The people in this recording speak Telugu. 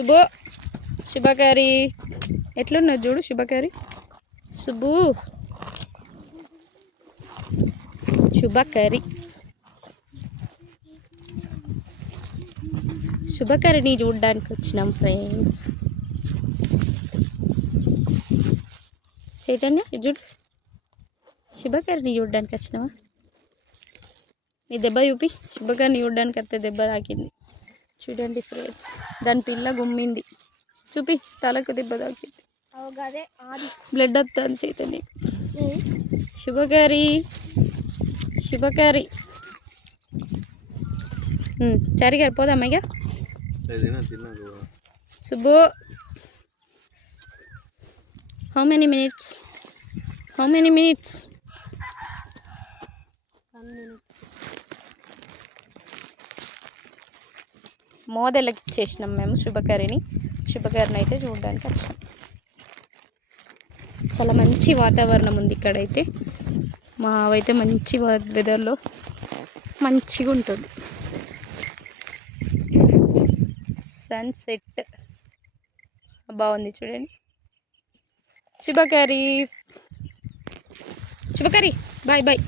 శుభు శుభకారి ఎట్లున్నది చూడు శుభకారి శుభు శుభకారి శుభకరిని చూడడానికి వచ్చినాం ఫ్రెండ్స్. చైతన్య చూడు శుభకరిని చూడడానికి వచ్చినావా? నీ దెబ్బ చూపి. శుభకరిని చూడడానికి వస్తే దెబ్బ తాకింది చూడండి ఫ్రెండ్స్. దాని పిల్ల గుమ్మింది చూపి. తలకు దెబ్బ తాకింది, బ్లడ్ వస్తుంది చైతన్య. శుభకరి శుభకరి చారిగారు పోదాం ఇక. Shubhu how many minutes? మోదెలకి చేసినాం మేము శుభకరిని అయితే చూడడానికి వచ్చాం. చాలా మంచి వాతావరణం ఉంది ఇక్కడైతే. మావైతే మంచి వెదర్లో మంచిగా ఉంటుంది. సన్సెట్ బాగుంది చూడండి. Shubhakari bye bye.